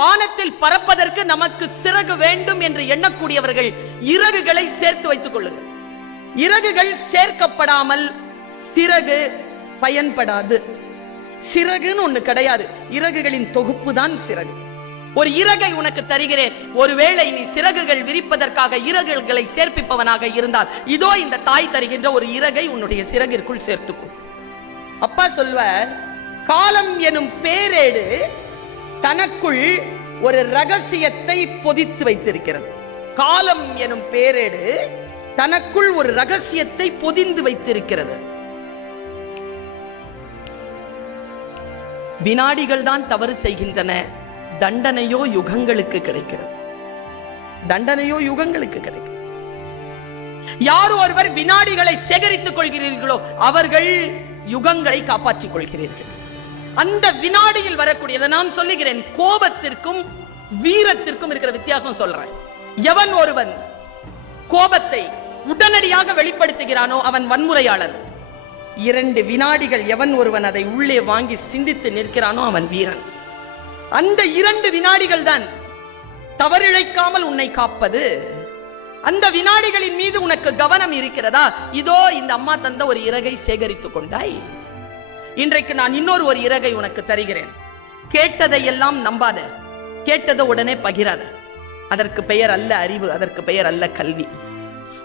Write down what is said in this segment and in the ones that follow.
வானத்தில் பறப்பதற்கு நமக்கு சிறகு வேண்டும் என்று எண்ணக்கூடியவர்கள் இறகுகளை சேர்த்து வைத்துக் கொள்ளுங்கள். இறகுகள் சேர்க்கப்படாமல் சிறகு பயன்படாது. சிறகுன்னு ஒண்ணு கிடையாது. இறகுகளின் தொகுப்பு தான் சிறகு. ஒரு இறகை உனக்கு தருகிறேன். ஒருவேளை நீ சிறகுகள் விரிப்பதற்காக இறகுகளை சேர்ப்பிப்பவனாக இருந்தால் இதோ இந்த தாய் தருகின்ற ஒரு இறகை உன்னுடைய சிறகிற்குள் சேர்த்துக்கும் அப்பா சொல்வார் காலம் எனும் பேரேடு தனக்குள் ஒரு ரகசியத்தை பொதித்து வைத்திருக்கிறது. காலம் எனும் பேரேடு தனக்குள் ஒரு ரகசியத்தை பொதிந்து வைத்திருக்கிறது. வினாடிகள் தான் தவறு செய்கின்றன. தண்டனையோ யுகங்களுக்கு கிடைக்கிறது. தண்டனையோ யுகங்களுக்கு கிடைக்கிறது. யார் ஒருவர் வினாடிகளை சேகரித்துக் கொள்கிறீர்களோ அவர்கள் யுகங்களை காப்பாற்றிக் கொள்கிறீர்கள். அந்த வினாடியில் வரக்கூடியதை நான் சொல்லுகிறேன். கோபத்திற்கும் வீரத்திற்கும் இருக்கிற வித்தியாசம் சொல்றேன். எவன் ஒருவன் கோபத்தை உடனடியாக வெளிப்படுத்துகிறானோ அவன் வன்முறையாளன். இரண்டு வினாடிகள் எவன் ஒருவன் அதை உள்ளே வாங்கி சிந்தித்து நிற்கிறானோ அவன் வீரன். அந்த இரண்டு வினாடிகள் தான் தவறிழைக்காமல் உன்னை காப்பது. அந்த வினாடிகளின் மீது உனக்கு கவனம் இருக்கிறதா? இதோ இந்த அம்மா தந்த ஒரு இறகை சேகரித்துக் கொண்டாய். இன்றைக்கு நான் இன்னொரு ஒரு இறகை உனக்கு தருகிறேன். கேட்டதை எல்லாம் நம்பாத கேட்டதை உடனே பகிராத. அதற்கு பெயர் அல்ல அறிவு அதற்கு பெயர் அல்ல கல்வி.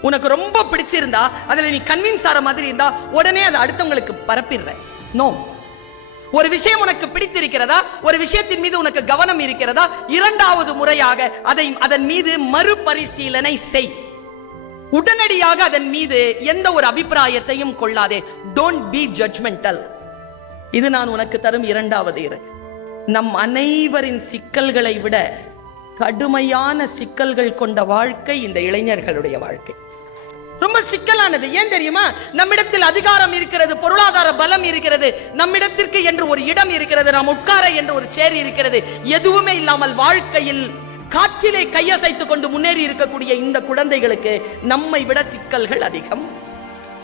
உனக்கு ரொம்ப பிடிச்சிருந்தா அதுல நீ கன்வின்ஸ் ஆற மாதிரி இருந்தா உடனே அதை அடுத்தவங்களுக்கு பரப்பிடுற நோ ஒரு விஷயம் உனக்கு பிடித்திருக்கிறதா ஒரு விஷயத்தின் மீது உனக்கு கவனம் இருக்கிறதா இரண்டாவது முறையாக அதை அதன் மீது மறுபரிசீலனை செய். உடனடியாக அதன் மீது எந்த ஒரு அபிப்பிராயத்தையும் கொள்ளாதே. டோன்ட் பி ஜட்மெண்டல் இது நான் உனக்கு தரும் இரண்டாவது இரு. நம் அனைவரின் சிக்கல்களை விட கடுமையான சிக்கல்கள் கொண்ட வாழ்க்கை இந்த இளைஞர்களுடைய வாழ்க்கை. ரொம்ப சிக்கலானது. ஏன் தெரியுமா? நம்மிடத்தில் அதிகாரம் இருக்கிறது பொருளாதார பலம் இருக்கிறது நம்மிடத்திற்கு என்று ஒரு இடம் இருக்கிறது நாம் உட்கார என்று ஒரு சேர் இருக்கிறது எதுவுமே இல்லாமல் வாழ்க்கையில் காற்றிலே கையசைத்துக் கொண்டு முன்னேறி இருக்கக்கூடிய இந்த குழந்தைகளுக்கு நம்மை விட சிக்கல்கள் அதிகம்.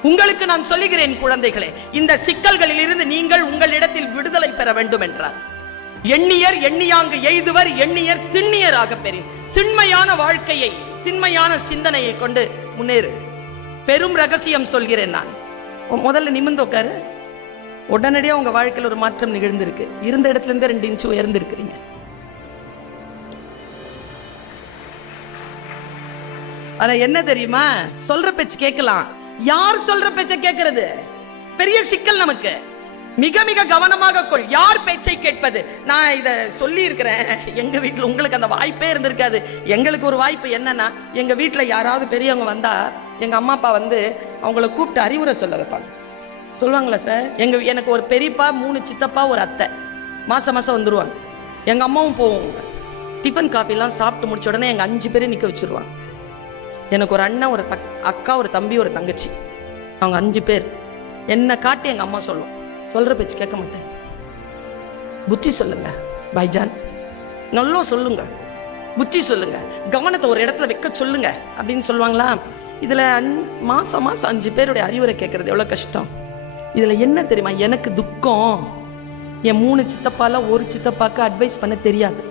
உங்களுக்கு நான் சொல்லுகிறேன் குழந்தைகளே இந்த சிக்கல்களில் இருந்து நீங்கள் உங்களிடத்தில் விடுதலை பெற வேண்டும் என்றார் எண்ணியர் எண்ணியாங்கு எய்துவர் எண்ணியர் திண்ணியராக பெறின். திண்மையான வாழ்க்கையை திண்மையான சிந்தனையை கொண்டு முன்னேறு. பெரும் ரகசியம் சொல்கிறேன் நான். முதல்ல நிமிர்ந்து உட்காரு. உங்க வாழ்க்கையில் ஒரு மாற்றம் நிகழ்ந்திருக்கு. இருந்த இடத்துல இருந்து ரெண்டு இன்ச்சு உயர்ந்திருக்கிறீங்க. ஆனா என்ன தெரியுமா? சொல்ற பேச்சு கேட்கலாம். யார் சொல்ற பேச்சை கேட்கறது பெரிய சிக்கல் நமக்கு. மிக மிக கவனமாக கொள். யார் பேச்சை கேட்பது? நான் இதை சொல்லி இருக்கிறேன் எங்க வீட்டில் உங்களுக்கு அந்த வாய்ப்பே இருந்திருக்காது. எங்களுக்கு ஒரு வாய்ப்பு என்னன்னா எங்க வீட்டில் யாராவது பெரியவங்க வந்தா எங்க அம்மா அப்பா வந்து அவங்கள கூப்பிட்டு அறிவுரை சொல்ல வைப்பாங்க. சொல்லுவாங்களா சார்? எங்க எனக்கு ஒரு பெரியப்பா மூணு சித்தப்பா ஒரு அத்தை. மாசம் மாசம் வந்துருவாங்க. எங்க அம்மாவும் போவாங்க டிஃபன் காஃபிலாம் சாப்பிட்டு முடிச்ச உடனே எங்க அஞ்சு பேரும் நிக்க வச்சிருவாங்க. எனக்கு ஒரு அண்ணன் ஒரு தக் அக்கா ஒரு தம்பி ஒரு தங்கச்சி. அவங்க அஞ்சு பேர். என்னை காட்டி எங்கள் அம்மா சொல்லும். சொல்கிற பேச்சு கேட்க மாட்டேன். புத்தி சொல்லுங்க பைஜான். நல்லா சொல்லுங்க. புத்தி சொல்லுங்க. கவனத்தை ஒரு இடத்துல வைக்க சொல்லுங்க அப்படின்னு சொல்லுவாங்களா? இதில் அஞ்- மாதம் மாதம் அஞ்சு பேருடைய அறிவுரை கேட்குறது எவ்வளோ கஷ்டம். இதில் என்ன தெரியுமா? எனக்கு துக்கம். என் மூணு சித்தப்பால ஒரு சித்தப்பாக்கு அட்வைஸ் பண்ண தெரியாது.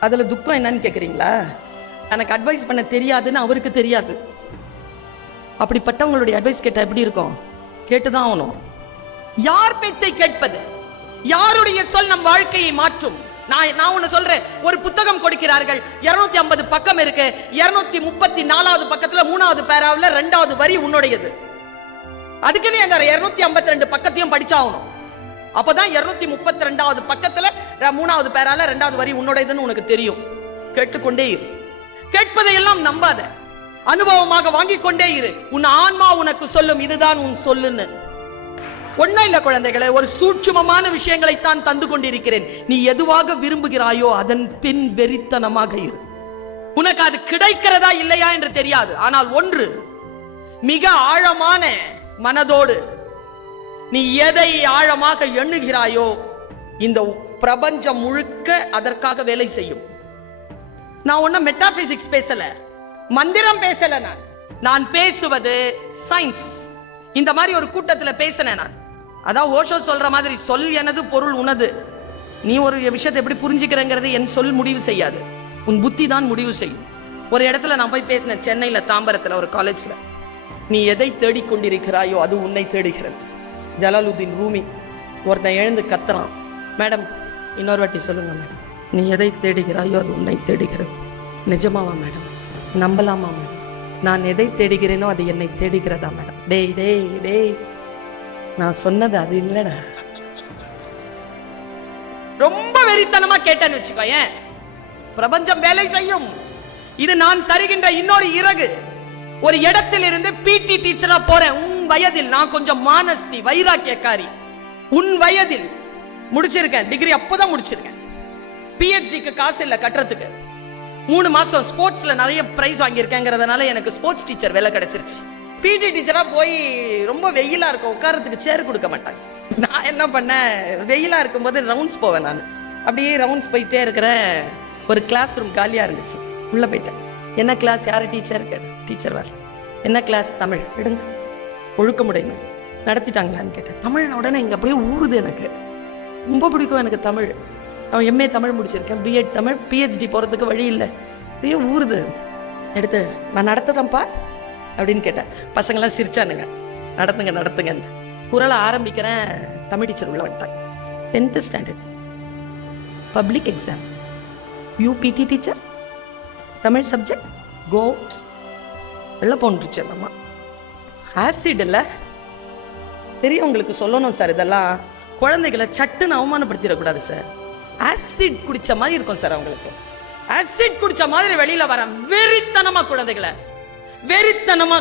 அதில் துக்கம் என்னன்னு கேட்குறீங்களா எனக்கு அட்வைஸ் பண்ண தெரியாதுன்னு அவருக்கு தெரியாது. அப்படிப்பட்டவங்களுடைய அட்வைஸ் கேட்டால் எப்படி இருக்கும்? கேட்டுதான் ஆகணும். யார் பேச்சை கேட்பது? யாருடைய சொல் நம் வாழ்க்கையை மாற்றும்? நான் நான் ஒன்று சொல்றேன். ஒரு புத்தகம் கொடுக்கிறார்கள். 250 ஐம்பது பக்கம் இருக்கு. 234 முப்பத்தி நாலாவது பக்கத்துல மூணாவது பேராவில் ரெண்டாவது வரி உன்னுடையது. அதுக்குன்னு அந்த 252 ஐம்பத்தி ரெண்டு பக்கத்தையும் படிச்சாகணும். அப்பதான் 232 முப்பத்தி ரெண்டாவது பக்கத்துல மூணாவது பேரால ரெண்டாவது வரி உன்னுடையதுன்னு உனக்கு தெரியும். கேட்டுக்கொண்டே இரு. கேட்பதை எல்லாம் நம்பாத. அனுபவமாக வாங்கிக் கொண்டே இரு. உன் ஆன்மா உனக்கு சொல்லும் இதுதான் உன் சொல்லுன்னு. ஒன்னும் இல்ல குழந்தைகளை ஒரு சூட்சுமமான விஷயங்களைத்தான் தந்து கொண்டிருக்கிறேன். நீ எதுவாக விரும்புகிறாயோ அதன் பின் வெறித்தனமாக இரு. உனக்கு அது கிடைக்கிறதா இல்லையா என்று தெரியாது. ஆனால் ஒன்று மிக ஆழமான மனதோடு நீ எதை ஆழமாக எண்ணுகிறாயோ இந்த பிரபஞ்சம் முழுக்க அதற்காக வேலை செய்யும். நான் ஒன்னும் மெட்டாபிசிக்ஸ் பேசல. மந்திரம் பேசல நான். நான் பேசுவது சயின்ஸ் இந்த மாதிரி ஒரு கூட்டத்துல பேசினேன் நான். அதான் ஓஷோ சொல்ற மாதிரி சொல் எனது பொருள் உனது. நீ ஒரு விஷயத்தை எப்படி புரிஞ்சுக்கிறங்கிறது என் சொல் முடிவு செய்யாது. உன் புத்தி தான் முடிவு செய்யும். ஒரு இடத்துல நான் போய் பேசினேன் சென்னையில் தாம்பரத்தில் ஒரு காலேஜில் நீ எதை தேடிக்கொண்டிருக்கிறாயோ அது உன்னை தேடுகிறது. ஜலாலுதீன் ரூமி ஒருத்தன் எழுந்து கத்துறான். மேடம் இன்னொரு வாட்டி சொல்லுங்க மேடம். நீ எதை தேடுகிறாயோ அது உன்னை தேடுகிறது. நிஜமாவா மேடம்? நம்பலாமா மேடம்? நான் எதை தேடுகிறேனோ அது என்னை தேடுகிறதா மேடம்? டேய் டேய் டேய். நான் சொன்னது அது இல்லைடா. ரொம்ப வெறித்தனமா கேட்டேன்னு வச்சுக்கோ ஏன் பிரபஞ்சம் வேலை செய்யும். இது நான் தருகின்ற இன்னொரு இறகு. ஒரு இடத்தில் இருந்து பிடி டீச்சரா போறேன். உன் வயதில் நான் கொஞ்சம் மானஸ்தி வைராக்கியக்காரி. உன் வயதில் முடிச்சிருக்கேன். டிகிரி அப்போதான் முடிச்சிருக்கேன். பிஹெச்டிக்கு காசு இல்லை கட்டுறதுக்கு. மூணு மாசம் ஸ்போர்ட்ஸ்ல நிறைய பிரைஸ் வாங்கியிருக்கேங்கிறதுனால எனக்கு ஸ்போர்ட்ஸ் டீச்சர் வேலை கிடைச்சிருச்சு. பிடி டீச்சரா போய் ரொம்ப வெயிலா இருக்கும். உட்கார்றதுக்கு சேர் கொடுக்க மாட்டாங்க. நான் என்ன பண்ணேன்? வெயிலா இருக்கும்போது ரவுண்ட்ஸ் போவேன் நான். அப்படியே ரவுண்ட்ஸ் போயிட்டே இருக்கிறேன். ஒரு கிளாஸ் ரூம் காலியா இருந்துச்சு. உள்ள போயிட்டேன். என்ன கிளாஸ் யாரு டீச்சர் டீச்சர் வரல என்ன கிளாஸ் தமிழ். விடுங்க. ஒழுக்கமுடைமை நடத்திட்டாங்களான்னு கேட்டேன். தமிழ் உடனே இங்க அப்படியே ஊறுது எனக்கு. ரொம்ப பிடிக்கும் எனக்கு தமிழ். அவன் எம்ஏ தமிழ் முடிச்சிருக்கேன். பிஎட் தமிழ் பிஹெச்டி போகிறதுக்கு வழி இல்லை. அப்படியே ஊறுது எடுத்து நான் நடத்துகிறேன்ப்பா அப்படின்னு கேட்டேன். பசங்களாம் சிரிச்சானுங்க. நடத்துங்க நடத்துங்க குரலை ஆரம்பிக்கிறேன் தமிழ் டீச்சர் உள்ள வந்துட்டாங்க tenth standard public exam UPT teacher Tamil subject code வெள்ள போன்றுச்சு அந்த அம்மா. ஆசிட் இல்லை. பெரியவங்களுக்கு சொல்லணும் சார் இதெல்லாம். குழந்தைகளை சட்டுன்னு அவமானப்படுத்திடக்கூடாது சார். ஆசிட் குடிச்ச மாதிரி இருக்கும் சார் அவங்களுக்கு. ஆசிட் குடிச்ச மாதிரி வெளியில வர வெறித்தனமா குழந்தைகளை. வெறித்தனமா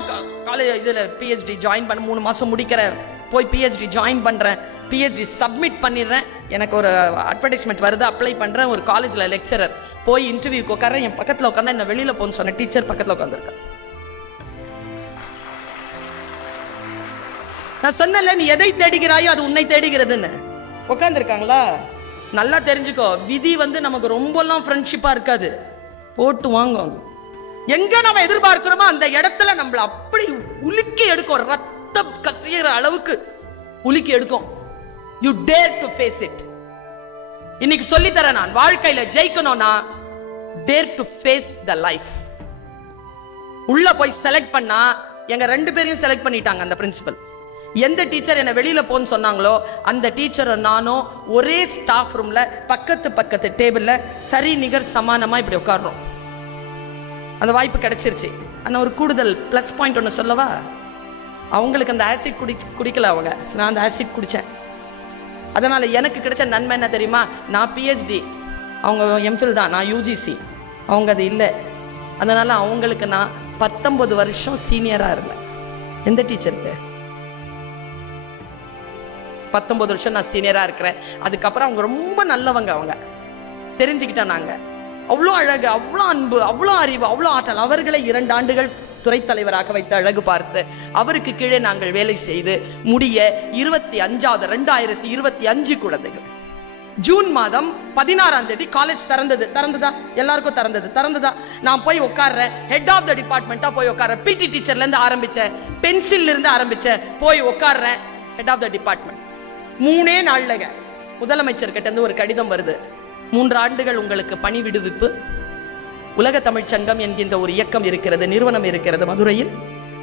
காலேஜ் இதுல பிஹெச்டி ஜாயின் பண்ண மூணு மாசம் முடிக்கிறேன் போய் பிஹெச்டி ஜாயின் பண்றேன். பிஹெச்டி சப்மிட் பண்ணிடுறேன். எனக்கு ஒரு அட்வர்டைஸ்மெண்ட் வருது அப்ளை பண்றேன். ஒரு காலேஜ்ல லெக்சரர் போய் இன்டர்வியூக்கு உட்காரேன் என் பக்கத்துல உட்காந்தா என்ன வெளியில போன்னு சொன்ன டீச்சர் பக்கத்துல உட்காந்துருக்கேன் நான் சொன்னல நீ எதை தேடுகிறாயோ அது உன்னை தேடுகிறதுன்னு. உட்காந்துருக்காங்களா நல்லா தெரிஞ்சுக்கோ விதி வந்து நமக்கு ரொம்பலாம் ஃப்ரெண்ட்ஷிப்பாக இருக்காது. போட்டு வாங்கும் எங்கே நம்ம எதிர்பார்க்கிறோமோ அந்த இடத்துல நம்மளை அப்படி உலுக்கி எடுக்கும். ரத்தம் கசியிற அளவுக்கு உலுக்கி எடுக்கும். You dare to face it இன்னைக்கு சொல்லித்தரேன் நான். வாழ்க்கையில் ஜெயிக்கணும்னா dare to face the life உள்ள போய் செலக்ட் பண்ணா எங்க ரெண்டு பேரையும் செலக்ட் பண்ணிட்டாங்க அந்த பிரின்சிபல் எந்த டீச்சர் என்னை வெளியில் போன்னு சொன்னாங்களோ அந்த டீச்சரை நானும் ஒரே ஸ்டாஃப் ரூமில் பக்கத்து பக்கத்து டேபிளில் சரி நிகர் சமானமாக இப்படி உட்காடுறோம் அந்த வாய்ப்பு கிடைச்சிருச்சு. ஆனால் ஒரு கூடுதல் ப்ளஸ் பாயிண்ட் ஒன்று சொல்லவா? அவங்களுக்கு அந்த ஆசிட் குடி குடிக்கல அவங்க. நான் அந்த ஆசிட் குடித்தேன் அதனால் எனக்கு கிடைச்ச நன்மை என்ன தெரியுமா? நான் பிஹெச்டி அவங்க எம்ஃபில் தான் நான் யூஜிசி அவங்க அது இல்லை. அதனால் அவங்களுக்கு நான் பத்தொம்பது வருஷம் சீனியராக இருந்தேன். எந்த டீச்சருக்கு பத்தொம்பது வருஷம் நான் சீனியராக இருக்கிறேன். அதுக்கப்புறம் அவங்க ரொம்ப நல்லவங்க அவங்க. தெரிஞ்சுக்கிட்டோம் நாங்கள் அவ்வளோ அழகு அவ்வளோ அன்பு அவ்வளோ அறிவு அவ்வளோ ஆற்றல். அவர்களை இரண்டு ஆண்டுகள் துறை தலைவராக வைத்து அழகு பார்த்து அவருக்கு கீழே நாங்கள் வேலை செய்து முடிய இருபத்தி அஞ்சாவது ரெண்டாயிரத்தி இருபத்தி அஞ்சு குழந்தைகள். ஜூன் மாதம் பதினாறாம் தேதி காலேஜ் திறந்தது. திறந்ததா? எல்லாருக்கும் திறந்தது. திறந்ததா? நான் போய் உட்கார்றேன். ஹெட் ஆஃப் த டிபார்ட்மெண்ட்டாக போய் உட்கார்றேன். பிடி டீச்சர்லேருந்து ஆரம்பித்தேன் பென்சில்லேருந்து ஆரம்பித்தேன் போய் உட்கார்றேன். ஹெட் ஆஃப் த டிபார்ட்மெண்ட் மூணே நாள்லங்க முதலமைச்சர் கிட்ட இருந்து ஒரு கடிதம் வருது. மூன்று ஆண்டுகள் உங்களுக்கு பணி விடுவிப்பு உலக தமிழ்ச் சங்கம் என்கின்ற ஒரு இயக்கம் இருக்கிறது நிறுவனம் இருக்கிறது மதுரையில்.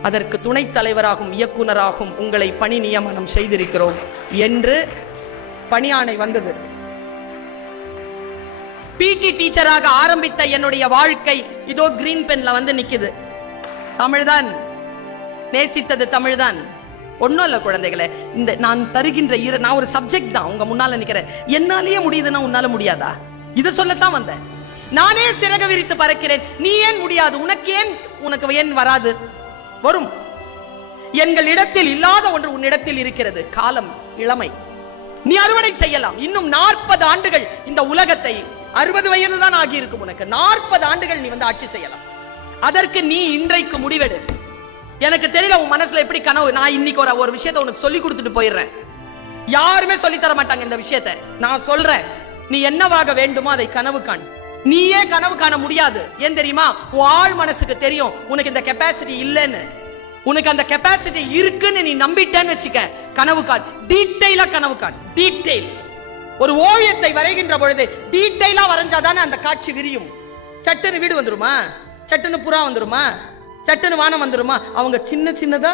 அதற்கு துணைத் தலைவராகும் இயக்குனராகும் உங்களை பணி நியமனம் செய்திருக்கிறோம் என்று பணியாணை வந்தது. பிடி டீச்சராக ஆரம்பித்த என்னுடைய வாழ்க்கை இதோ கிரீன் பென்ல வந்து நிக்குது. தமிழ்தான் நேசித்தது தமிழ்தான். ஒன்றும் இல்லை குழந்தைகளே. இந்த நான் தருகின்ற இரு நான் ஒரு சப்ஜெக்ட் தான். உங்க முன்னால நிற்கிறேன் என்னாலேயே முடியுதுன்னா உன்னால முடியாதா? இதை சொல்லத்தான் வந்தேன். நானே சிறக விரித்து பறக்கிறேன். நீ ஏன் முடியாது? உனக்கு ஏன் உனக்கு ஏன் வராது? வரும். எங்கள் இடத்தில் இல்லாத ஒன்று உன்னிடத்தில் இருக்கிறது. காலம் இளமை. நீ அறுவடை செய்யலாம். இன்னும் நாற்பது ஆண்டுகள் இந்த உலகத்தை அறுபது வயது தான் ஆகியிருக்கும் உனக்கு. நாற்பது ஆண்டுகள் நீ வந்து ஆட்சி செய்யலாம். அதற்கு நீ இன்றைக்கு முடிவெடு. எனக்கு தெரியல உன் மனசுல எப்படி கனவு. நான் இன்னைக்கு ஒரு ஒரு விஷயத்தை உனக்கு சொல்லி கொடுத்துட்டு போயிடுறேன். யாருமே சொல்லி தர மாட்டாங்க இந்த விஷயத்த. நான் சொல்றேன். நீ என்னவாக வேண்டுமோ அதை கனவு காண். நீயே கனவு காண முடியாது. ஏன் தெரியுமா? உன் ஆழ் மனசுக்கு தெரியும். உனக்கு இந்த கெப்பாசிட்டி இல்லைன்னு. உனக்கு அந்த கெப்பாசிட்டி இருக்குன்னு நீ நம்பிட்டேன்னு வச்சுக்க. கனவு காண். டீட்டெயிலா கனவு காண். டீட்டெயில் ஒரு ஓவியத்தை வரைகின்ற பொழுது டீட்டெயிலா வரைஞ்சாதானே அந்த காட்சி விரியும். சட்டுன்னு வீடு வந்துருமா? சட்டுன்னு புறா வந்துருமா? சட்டுன்னு வானம் வந்துருமா? அவங்க சின்ன சின்னதா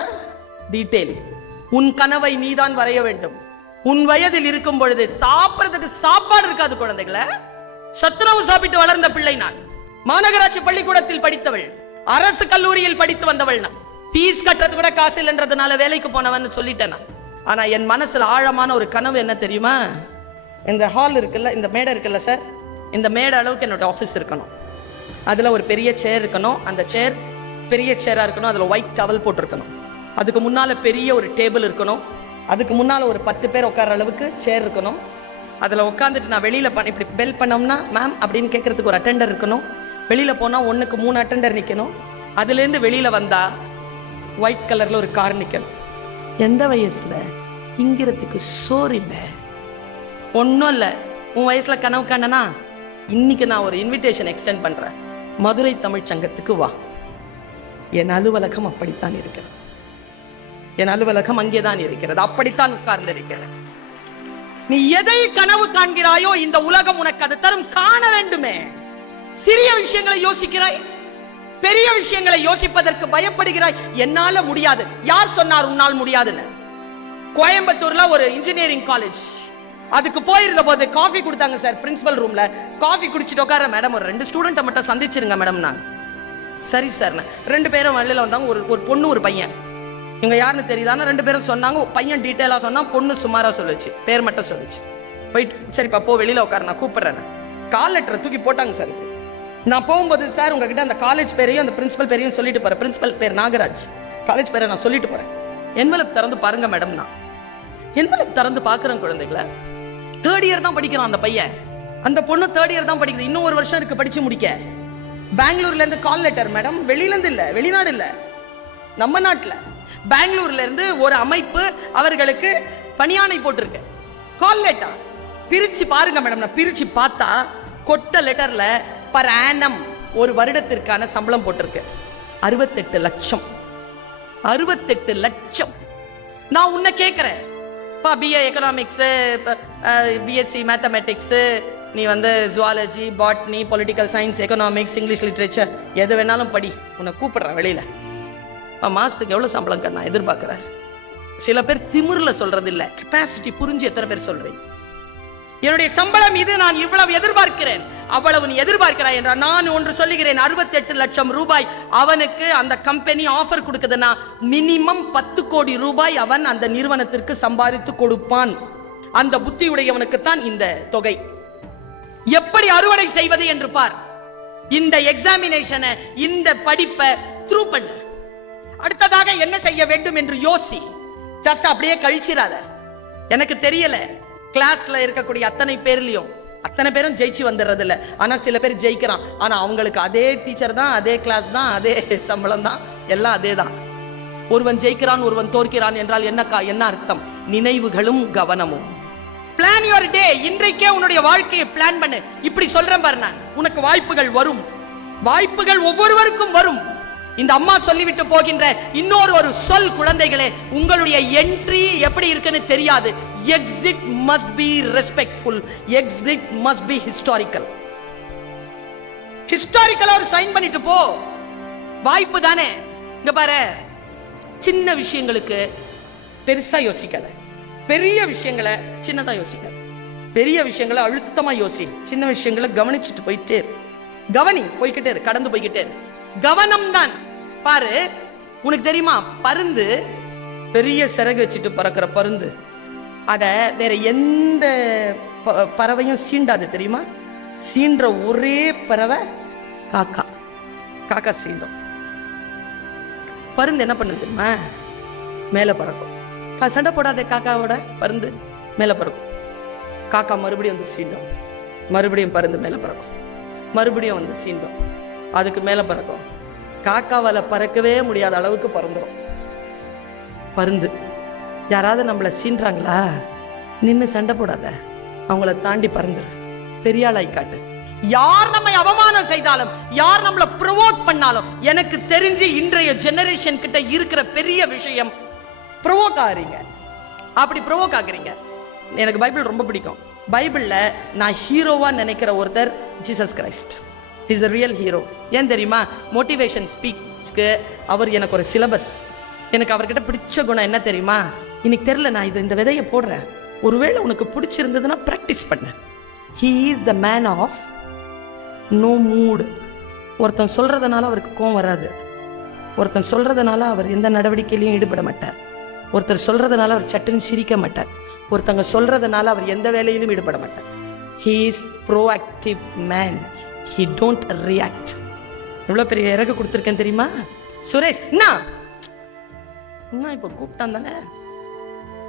டீட்டெயில் உன் கனவை நீதான் வரைய வேண்டும். உன் வயதில் இருக்கும் பொழுது சாப்பிட்றதுக்கு சாப்பாடு இருக்காது குழந்தைகளை. சத்துணவு சாப்பிட்டு வளர்ந்த பிள்ளை நான். மாநகராட்சி பள்ளிக்கூடத்தில் படித்தவள். அரசு கல்லூரியில் படித்து வந்தவள் நான். ஃபீஸ் கட்டுறது கூட காசு இல்லைன்றதுனால வேலைக்கு போனவன் சொல்லிட்டேன் நான். ஆனா என் மனசுல ஆழமான ஒரு கனவு என்ன தெரியுமா? இந்த ஹால் இருக்குல்ல இந்த மேடை இருக்குல்ல சார் இந்த மேடை அளவுக்கு என்னோட ஆஃபீஸ் இருக்கணும். அதுல ஒரு பெரிய சேர் இருக்கணும். அந்த சேர் பெரிய சேராக இருக்கணும் அதில் ஒயிட் டவல் போட்டிருக்கணும். அதுக்கு முன்னால் பெரிய ஒரு டேபிள் இருக்கணும். அதுக்கு முன்னால் ஒரு பத்து பேர் உட்கார அளவுக்கு சேர் இருக்கணும். அதில் உட்காந்துட்டு நான் வெளியில் பண்ண இப்படி பெல் பண்ணோம்னா மேம் அப்படின்னு கேட்கறதுக்கு ஒரு அட்டெண்டர் இருக்கணும். வெளியில் போனால் ஒன்றுக்கு மூணு அட்டெண்டர் நிற்கணும் அதுலேருந்து வெளியில் வந்தால் ஒயிட் கலரில் ஒரு கார் நிற்கணும் எந்த வயசில்? திங்கிறதுக்கு சோறு இல்லை. ஒன்றும் இல்லை. உன் வயசில் கனவு கண்டனா? இன்னைக்கு நான் ஒரு இன்விடேஷன் எக்ஸ்டெண்ட் பண்ணுறேன் மதுரை தமிழ்ச் சங்கத்துக்கு வா. என் அலுவலகம் அப்படித்தான் இருக்கிறது. என் அலுவலகம் அங்கேதான் இருக்கிறது. அப்படித்தான் உட்கார்ந்திருக்கிறது. நீ எதை கனவு காண்கிறாயோ இந்த உலகம் உனக்கு அது தரும். காண வேண்டுமே. சிறிய விஷயங்களை யோசிக்கிறாய். பெரிய விஷயங்களை யோசிப்பதற்கு பயப்படுகிறாய். என்னால முடியாது. யார் சொன்னார் உன்னால் முடியாதுன்னு? கோயம்புத்தூர்ல ஒரு இன்ஜினியரிங் காலேஜ் அதுக்கு போயிருந்த போது காஃபி கொடுத்தாங்க சார் பிரின்சிபல் ரூம்ல காஃபி குடிச்சிட்டு உட்கார மேடம் ஒரு ரெண்டு ஸ்டூடெண்ட்டை மட்டும் சந்திச்சிருங்க மேடம் நான். சரி சார் ரெண்டு பேரும் வழியில வந்தாங்க. ஒரு ஒரு பொண்ணு ஒரு பையன். இவங்க யாருன்னு தெரியுதான்னு ரெண்டு பேரும் சொன்னாங்க. பையன் டீட்டெயிலாக சொன்னால் பொண்ணு சுமாராக சொல்லுச்சு. பேர் மட்டும் சொல்லுச்சு. போயிட்டு சரிப்பா போ வெளியில் உட்கார நான் கூப்பிடுறேன். கால் லெட்டரை தூக்கி போட்டாங்க சார் நான் போகும்போது சார் உங்ககிட்ட அந்த காலேஜ் பேரையும் அந்த பிரின்சிபல் பேரையும் சொல்லிட்டு போகிறேன் பிரின்சிபல் பேர் நாகராஜ். காலேஜ் பேரை நான் சொல்லிட்டு போகிறேன் என்வலப் திறந்து பாருங்க மேடம் நான். என்வலப் திறந்து பார்க்குறேன் குழந்தைகளை. தேர்ட் இயர் தான் படிக்கிறான் அந்த பையன். அந்த பொண்ணு தேர்ட் இயர் தான் படிக்கிறது இன்னும் ஒரு வருஷம் இருக்கு படிச்சு முடிக்க. பெங்களூர்ல இருந்து கால் லெட்டர் மேடம் வெளியில இருந்து இல்ல வெளிநாடு இல்ல. நம்ம நாட்டுல. பெங்களூர்ல இருந்து ஒரு அமைப்பு அவர்களுக்கு பணியாணை போட்டிருக்கு. கால் லெட்டர் பிரிச்சு பாருங்க மேடம் நான் பிரிச்சு பார்த்தா கொட்ட லெட்டர்ல பர் ஆனம் ஒரு வருடத்திற்கான சம்பளம் போட்டிருக்கு. அறுபத்தெட்டு லட்சம். அறுபத்தெட்டு லட்சம். நான் உன்னை கேட்குறேன் இப்போ பிஏ எக்கனாமிக்ஸு பிஎஸ்சி மேத்தமெட்டிக்ஸு நீ வந்து zoology botany political science economics English literature எது வேணாலும் படி. உன்னை கூப்பிடுறேன் வெளியில். இப்போ மாதத்துக்கு எவ்வளோ சம்பளம் நான் எதிர்பார்க்குறேன்? சில பேர் திமிரில் சொல்கிறது இல்லை கெப்பாசிட்டி புரிஞ்சு எத்தனை பேர் சொல்கிறீங்க என்னுடைய சம்பளம் இது நான் இவ்வளவு எதிர்பார்க்கிறேன். அவ்வளவு நீ எதிர்பார்க்கிறாய் என்றால் நான் ஒன்று சொல்லுகிறேன் 68 லட்சம் ரூபாய் அவனுக்கு அந்த கம்பெனி ஆஃபர் கொடுக்குதுன்னா மினிமம் பத்து கோடி ரூபாய் அவன் அந்த நிறுவனத்திற்கு சம்பாதித்து கொடுப்பான். அந்த புத்தியுடையவனுக்குத்தான் இந்த தொகை. எப்படி அறுவடை செய்வது என்று பார். இந்த எக்ஸாமினேஷனை இந்த படிப்பை த்ரூ பண்ணு. அடுத்ததாக என்ன செய்ய வேண்டும் என்று யோசி. ஜஸ்ட் அப்படியே கழிச்சிடாத எனக்கு தெரியல. கிளாஸ்ல இருக்கக்கூடிய அத்தனை பேர்லயும். அத்தனை பேரும் ஜெயிச்சு வந்துடுறது இல்லை ஆனா சில பேர் ஜெயிக்கிறான். ஆனா அவங்களுக்கு அதே டீச்சர் தான் அதே கிளாஸ் தான் அதே சம்பளம் தான். எல்லாம் அதே தான். ஒருவன் ஜெயிக்கிறான் ஒருவன் தோற்கிறான் என்றால் என்ன என்ன அர்த்தம்? நினைவுகளும் கவனமும். பிளான் யுவர் டே இன்றைக்கே உன்னுடைய வாழ்க்கையை பிளான் பண்ணு. இப்படி சொல்றேன் பாரு நான். உனக்கு வாய்ப்புகள் வரும். வாய்ப்புகள் ஒவ்வொருவருக்கும் வரும். இந்த அம்மா சொல்லிவிட்டு போகின்ற இன்னொரு ஒரு சொல் குழந்தைகளே உங்களுடைய என்ட்ரி எப்படி இருக்குன்னு தெரியாது. Exit must be respectful exit must be historical ஹிஸ்டாரிக்கலா ஒரு சைன் பண்ணிட்டு போ. வாய்ப்பு தானே. இங்க பாரு. சின்ன விஷயங்களுக்கு பெருசா யோசிக்காத. பெரிய விஷயங்களை சின்னதா யோசிக்காத பெரிய விஷயங்களை அழுத்தமா யோசி. சின்ன விஷயங்களை கவனிச்சுட்டு போயிட்டே கவனி போய்கிட்டே இரு. கடந்து போய்கிட்டே இரு. கவனம் தான் பாரு உனக்கு தெரியுமா? பருந்து பெரிய சிறகு வச்சுட்டு பறக்கிற பருந்து. அத வேற எந்த ப- பறவையும் சீண்டாது தெரியுமா? சீன்ற ஒரே பறவை காக்கா. காக்கா சீண்டும். பருந்து என்ன பண்ணுது தெரியுமா? மேலே பறக்கும். சண்டை போடாத காக்காவோட பருந்து மேலே பறக்கும். காக்கா மறுபடியும் வந்து சீண்டும். மறுபடியும் பருந்து மேலே பறக்கும். மறுபடியும் வந்து சீண்டும். அதுக்கு மேலே பறக்கும். காக்காவால பறக்கவே முடியாத அளவுக்கு பறந்துரும். பருந்து. யாராவது நம்மளை சீன்றாங்களா நின்று சண்டை போடாத. அவங்கள தாண்டி பறந்துரு. பெரிய ஆளாய் காட்டு. யார் நம்மை அவமானம் செய்தாலும் யார் நம்மளை ப்ரொவோக் பண்ணாலும் எனக்கு தெரிஞ்சு இன்றைய ஜெனரேஷன் கிட்ட இருக்கிற பெரிய விஷயம் ப்ரொவோக் ஆகுறீங்க. அப்படி ப்ரொவோக் ஆகுறீங்க. எனக்கு பைபிள் ரொம்ப பிடிக்கும். பைபிளில் நான் ஹீரோவாக நினைக்கிற ஒருத்தர் Jesus Christ. Is a real hero ஏன் தெரியுமா? மோட்டிவேஷன் ஸ்பீச்க்கு அவர் எனக்கு ஒரு சிலபஸ் எனக்கு அவர்கிட்ட பிடிச்ச குணம் என்ன தெரியுமா? இன்னைக்கு தெரியல நான் இது இந்த விதையை போடுறேன். ஒருவேளை உனக்கு பிடிச்சிருந்ததுன்னா ப்ராக்டிஸ் பண்ண. He is the man of no mood ஒருத்தன் சொல்கிறதுனால அவருக்கு கோவம் வராது. ஒருத்தன் சொல்கிறதுனால அவர் எந்த நடவடிக்கையிலையும் ஈடுபட மாட்டார். ஒருத்தர் சொல்கிறதுனால அவர் சட்டுன்னு சிரிக்க மாட்டார். ஒருத்தங்க சொல்கிறதுனால அவர் எந்த வேலையிலும் ஈடுபட மாட்டார். He is proactive man he don't react எவ்வளோ பெரிய இறகு கொடுத்துருக்கேன் தெரியுமா? சுரேஷ் என்ன என்ன இப்போ கூப்பிட்டான் தானே?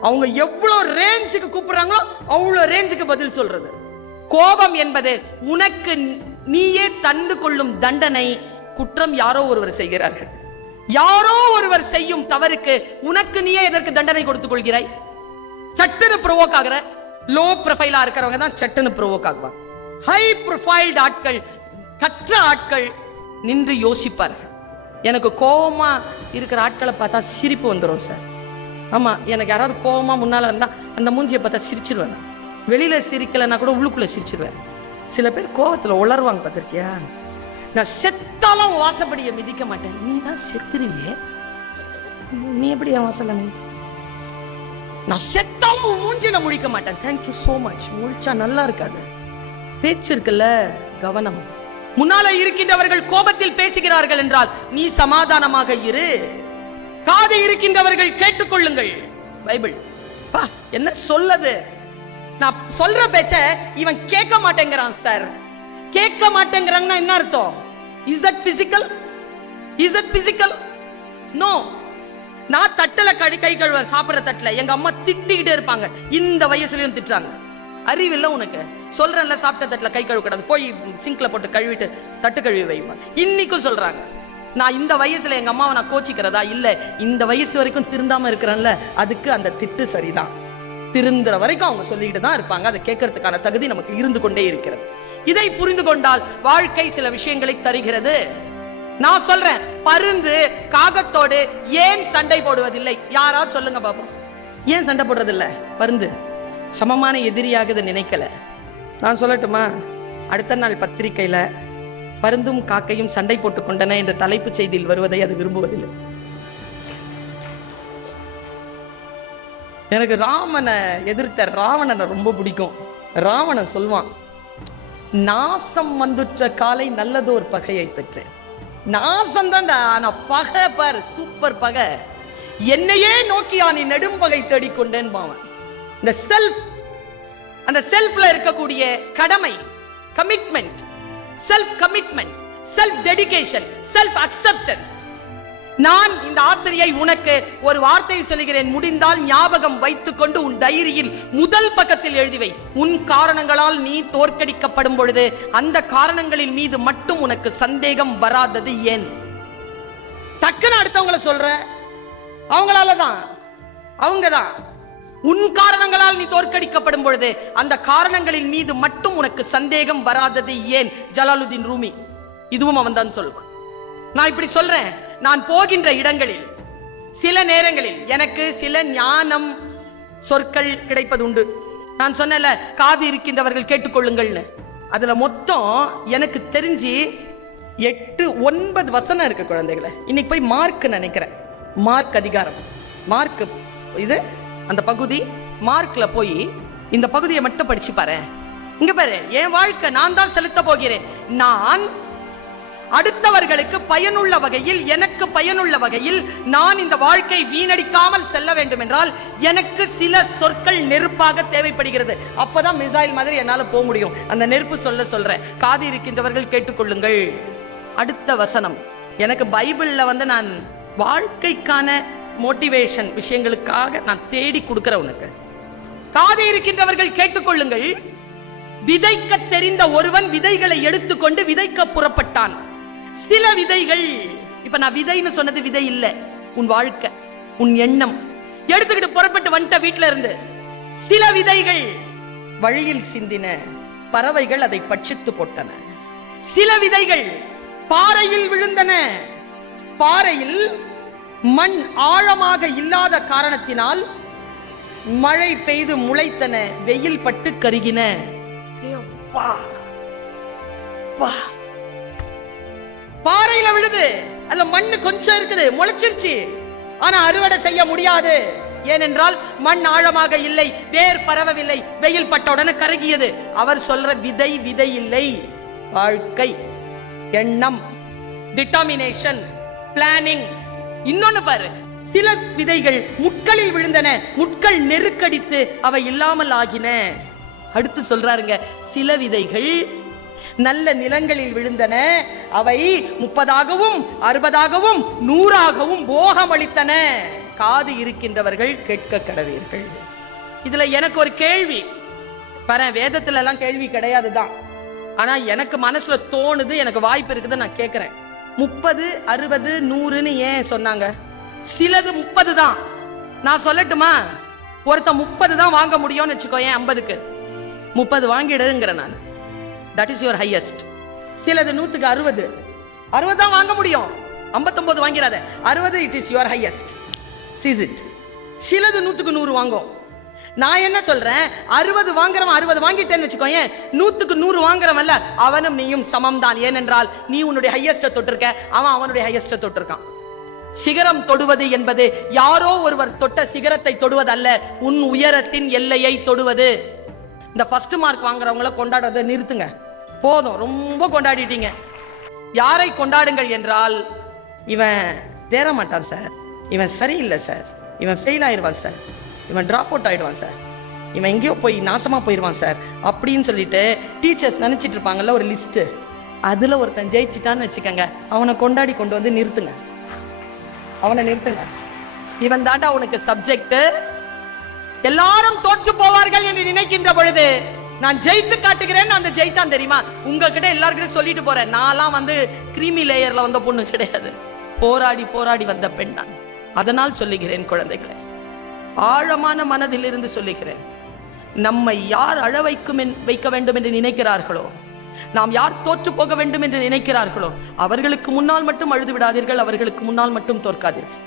அவங்க எவ்வளோ ரேஞ்சுக்கு கூப்பிடுறாங்களோ அவ்வளோ ரேஞ்சுக்கு பதில் சொல்றது. கோபம் என்பது உனக்கு நீயே தந்து கொள்ளும் தண்டனை குற்றம் யாரோ ஒருவர் செய்கிறார்கள். யாரோ ஒருவர் செய்யும் தவறுக்கு உனக்கு நீயே எதற்கு தண்டனை கொடுத்துக் கொள்கிறாய்? சட்டுன்னு ப்ரொவோக் ஆகிற. லோ ப்ரொஃபைலா இருக்கிறவங்க தான் சட்டுன்னு ப்ரொவோக் ஆகுவாங்க. ஹை ப்ரொஃபைல்டு ஆட்கள் கற்ற ஆட்கள் நின்று யோசிப்பார்கள். எனக்கு கோபமா இருக்கிற ஆட்களை பார்த்தா சிரிப்பு வந்துடும் சார். ஆமா எனக்கு யாராவது கோபமா முன்னால இருந்தா அந்த மூஞ்சியை பார்த்தா சிரிச்சிருவேன். வெளியில சிரிக்கலைன்னா கூட உள்ளுக்குள்ள சிரிச்சிருவேன். சில பேர் கோவத்துல உளருவாங்க பார்த்திருக்கியா? நான் செத்தாலும் வாசப்படியை மிதிக்க மாட்டேன். நீ தான் செத்துருவியே. நீ எப்படி என் வாசல்ல நீ? நான் செத்தாலும் மூஞ்சில முழிக்க மாட்டேன். தேங்க்யூ so மச் முழிச்சா நல்லா இருக்காது. பேச்சு இருக்குல்ல கவனம். முன்னால இருக்கின்றவர்கள் கோபத்தில் பேசுகிறார்கள் என்றால் நீ சமாதானமாக இரு. காது இருக்கின்றவர்கள் கேட்டுக்கொள்ளுங்கள். பைபிள். பா என்ன சொல்லது? நான் சொல்ற பேச்ச இவன் கேட்க மாட்டேங்கிறான் சார். கேட்க மாட்டேங்கிறாங்கன்னா என்ன அர்த்தம்? Is that physical is that physical no நான் தட்டில் கழி கை கழுவ சாப்பிட்ற தட்டில் எங்க அம்மா திட்டிக்கிட்டே இருப்பாங்க. இந்த வயசுலயும் திட்டுறாங்க. அறிவில்ல உனக்கு? சொல்றேன்ல சாப்பிட்ட தட்டில் கை கழுவக்கூடாது. போய் சிங்க்ல போட்டு கழுவிட்டு தட்டு கழுவி வைப்பா இன்னைக்கும் சொல்றாங்க. நான் இந்த வயசுல எங்க அம்மாவை நான் கோச்சிக்கிறதா? இல்ல. இந்த வயசு வரைக்கும் திருந்தாம இருக்கிறேன்ல. அதுக்கு அந்த திட்டு சரிதான். திருந்துற வரைக்கும் அவங்க சொல்லிக்கிட்டு தான் இருப்பாங்க. அதை கேட்கறதுக்கான தகுதி நமக்கு இருந்து கொண்டே இருக்கிறது. இதை புரிந்து கொண்டால் வாழ்க்கை சில விஷயங்களை தருகிறது. நான் சொல்றேன் பருந்து காகத்தோடு ஏன் சண்டை போடுவதில்லை? யாராவது சொல்லுங்க பாப்போம். ஏன் சண்டை போடுறதில்ல? பருந்து. சமமான எதிரியாகுது நினைக்கல. நான் சொல்லட்டுமா? அடுத்த நாள் பத்திரிகையில பருந்தும் காக்கையும் சண்டை போட்டுக் கொண்டன என்ற தலைப்புச் செய்தியில் வருவதை அது விரும்புவதில்லை. எனக்கு ராமனை எதிர்த்த ராவணனை ரொம்ப பிடிக்கும். ராவணன் சொல்வான் நாசம் வந்துற்ற காலை நல்லதோர் பகையை பெற்றேன். நாசம் தான்டா ஆனா பகை பர் சூப்பர் பகை. என்னையே நோக்கியா நீ நெடும்பகை தேடிக்கொண்டேன் பாவன். இந்த செல்ஃப் அந்த செல்ஃப்ல இருக்கக்கூடிய கடமை commitment self commitment self dedication self acceptance நான் இந்த ஆசிரியை உனக்கு ஒரு வார்த்தை சொல்கிறேன் முடிந்தால் ஞாபகம் வைத்துக்கொண்டு உன் டைரியில் முதல் பக்கத்தில் எழுதிவை உன் காரணங்களால் நீ தோற்கடிக்கப்படும் பொழுது அந்த காரணங்களின் மீது மட்டும் உனக்கு சந்தேகம் வராதது ஏன்? டக்குன்னு அடுத்தவங்கள சொல்ற. அவங்களால தான் அவங்க தான் உன் காரணங்களால் நீ தோற்கடிக்கப்படும் பொழுது அந்த காரணங்களின் மீது மட்டும் உனக்கு சந்தேகம் வராதது ஏன்? ஜலாலுதீன் ரூமி. இதுவும் அவன் தான் சொல்வான். நான் இப்படி சொல்றேன். நான் போகின்ற இடங்களில் சில நேரங்களில் எனக்கு சில ஞானம் சொற்கள் கிடைப்பது உண்டு நான் சொன்னல காது இருக்கின்றவர்கள் கேட்டுக்கொள்ளுங்கள்னு. அதுல மொத்தம் எனக்கு தெரிஞ்சு எட்டு ஒன்பது வசனம் இருக்கு குழந்தைகளை. இன்னைக்கு போய் மார்க் நினைக்கிறேன். மார்க் அதிகாரம். மார்க் இது அந்த பகுதி மார்க்ல போய் இந்த பகுதியை மட்டும் படிச்சு பாரு இங்க பாரு என் வாழ்க்கை நான் தான் செலுத்த போகிறேன். நான் அடுத்தவர்களுக்கு பயனுள்ள வகையில் எனக்கு பயனுள்ள வகையில் நான் இந்த வாழ்க்கை வீணடிக்காமல் செல்ல வேண்டும் என்றால் எனக்கு சில சொற்கள் நெருப்பாக தேவைப்படுகிறது. அப்பதான் மிசைல் மாதிரி என்னால போக முடியும். அந்த நெருப்பு சொல்ல சொல்றேன். காதி இருக்கின்றவர்கள் கேட்டுக்கொள்ளுங்கள். அடுத்த வசனம். எனக்கு பைபிள்ல வந்து நான் வாழ்க்கைக்கான மோட்டிவேஷன் விஷயங்களுக்காக நான் தேடி கொடுக்கிறேன் உனக்கு. காது இருக்கின்றவர்கள் கேட்டுக்கொள்ளுங்கள். விதைக்க தெரிந்த ஒருவன் விதைகளை எடுத்துக்கொண்டு விதைக்க புறப்பட்டான். சில விதைகள் இப்ப நான் விதைன்னு சொன்னது விதை இல்ல உன் வாழ்க்கை உன் எண்ணம். எடுத்துக்கிட்டு புறப்பட்டு வந்துட்ட வீட்டுல இருந்து சில விதைகள் வழியில் சிந்தின பறவைகள் அதை பட்சித்து போட்டன. சில விதைகள் பாறையில் விழுந்தன. பாறையில் மண் ஆழமாக இல்லாத காரணத்தினால் மழை பெய்து முளைத்தன வெயில் பட்டு கருகின. அப்பா. பாறையில விழுது. அதுல மண்ணு கொஞ்சம் இருக்குது முளைச்சிருச்சு. ஆனா அறுவடை செய்ய முடியாது. ஏனென்றால் மண் ஆழமாக இல்லை வேர் பரவவில்லை வெயில் பட்ட உடனே கருகியது. அவர் சொல்ற விதை விதை இல்லை. வாழ்க்கை எண்ணம் டிட்டர்மினேஷன் பிளானிங் இன்னொன்னு பாரு சில விதைகள் முட்களில் விழுந்தன முட்கள் நெருக்கடித்து அவை இல்லாமல் ஆகின. அடுத்து சொல்றாருங்க சில விதைகள் நல்ல நிலங்களில் விழுந்தன. அவை முப்பதாகவும் அறுபதாகவும் நூறாகவும் போகமளித்தன. காது இருக்கின்றவர்கள் கேட்க கடவீர்கள். இதுல எனக்கு ஒரு கேள்வி. பர வேதத்துல எல்லாம் கேள்வி கிடையாது தான் ஆனா எனக்கு மனசுல தோணுது எனக்கு வாய்ப்பு இருக்குது நான் கேட்கிறேன் முப்பது அறுபது நூறுன்னு ஏன் சொன்னாங்க? சிலது முப்பது தான் நான் சொல்லட்டுமா? ஒருத்த முப்பது தான் வாங்க முடியும்னு வச்சுக்கோ ஏன் ஐம்பதுக்கு. முப்பது வாங்கிடுங்கிற நான். தட் இஸ் யுவர் ஹையஸ்ட் சிலது நூற்றுக்கு அறுபது. அறுபது தான் வாங்க முடியும். ஐம்பத்தொம்போது வாங்கிறாத அறுபது it is your highest cheese it சிலது நூற்றுக்கு நூறு வாங்கும். நான் என்ன சொல்றேன்? அறுபது வாங்குறவன் அறுபது வாங்கிட்டேன்னு வச்சுக்கோயேன் நூத்துக்கு நூறு வாங்குறவன்ல அவனும் நீயும் சமம் தான் ஏனென்றால் நீ உன்னுடைய ஹையஸ்ட தொட்டிருக்க. அவன் அவனுடைய ஹையஸ்ட தொட்டிருக்கான். சிகரம் தொடுவது என்பது யாரோ ஒருவர் தொட்ட சிகரத்தை தொடுவதல்ல. உன் உயரத்தின் எல்லையை தொடுவது. இந்த ஃபர்ஸ்ட் மார்க் வாங்குறவங்கள கொண்டாடுறதை நிறுத்துங்க. போதும் ரொம்ப கொண்டாடிட்டீங்க. யாரை கொண்டாடுங்கள் என்றால் இவன் தேற மாட்டான் சார் இவன் சரியில்லை சார் இவன் ஃபெயில் ஆயிடுவான் சார் இவன் ட்ராப் அவுட் ஆயிடுவான் சார் இவன் எங்கேயோ போய் நாசமாக போயிடுவான் சார் அப்படின்னு சொல்லிட்டு டீச்சர்ஸ் நினச்சிட்டு இருப்பாங்கல்ல ஒரு லிஸ்ட்டு அதில் ஒருத்தன் ஜெயிச்சிட்டான்னு வச்சுக்கோங்க. அவனை கொண்டாடி கொண்டு வந்து நிறுத்துங்க. அவனை நிறுத்துங்க. இவன் தாண்டா உனக்கு சப்ஜெக்ட்டு எல்லாரும் தோற்று போவார்கள் என்று நினைக்கின்ற பொழுது நான் ஜெயித்து காட்டுகிறேன் அந்த ஜெயிச்சான் தெரியுமா? உங்ககிட்ட எல்லாருக்கிட்டையும் சொல்லிட்டு போறேன். நான்லாம் வந்து கிரீமி லேயர்ல வந்த பொண்ணு கிடையாது. போராடி போராடி வந்த பெண் நான். அதனால் சொல்லுகிறேன் குழந்தைகளை. ஆழமான மனதில் இருந்து சொல்லுகிறேன். நம்மை யார் அழ வைக்கும் வைக்க வேண்டும் என்று நினைக்கிறார்களோ? நாம் யார் தோற்று போக வேண்டும் என்று நினைக்கிறார்களோ? அவர்களுக்கு முன்னால் மட்டும் அழுது விடாதீர்கள் அவர்களுக்கு முன்னால் மட்டும் தோற்காதீர்கள்.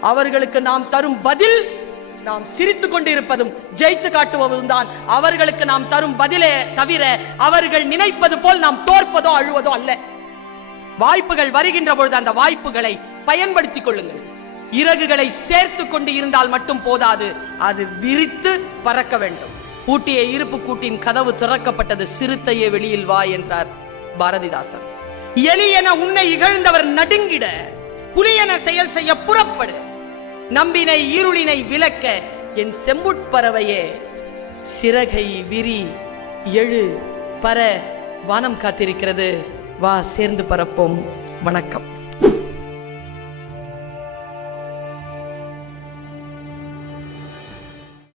அவர்களுக்கு நாம் தரும் பதில் நாம் சிரித்துக் கொண்டிருப்பதும் ஜெயித்து காட்டுவதும் தான். அவர்களுக்கு நாம் தரும் பதிலே தவிர அவர்கள் நினைப்பது போல் நாம் தோற்பதோ அழுவதோ அல்ல. வாய்ப்புகள் வருகின்ற பொழுது அந்த வாய்ப்புகளை பயன்படுத்திக் கொள்ளுங்கள். இறகுகளை சேர்த்து கொண்டு இருந்தால் மட்டும் போதாது. அது விரித்து பறக்க வேண்டும். பூட்டிய இருப்பு கூட்டின் கதவு திறக்கப்பட்டது சிறுத்தையே வெளியில் வா என்றார் பாரதிதாசன். எலி என உன்னை இகழ்ந்தவர் நடுங்கிட புலியென செயல் செய்ய புறப்படு. நம்பினை இருளினை விளக்க என் செம்புட்பறவையே. சிறகை விரி எழு பற வானம் காத்திருக்கிறது. வா சேர்ந்து பறப்போம் வணக்கம்.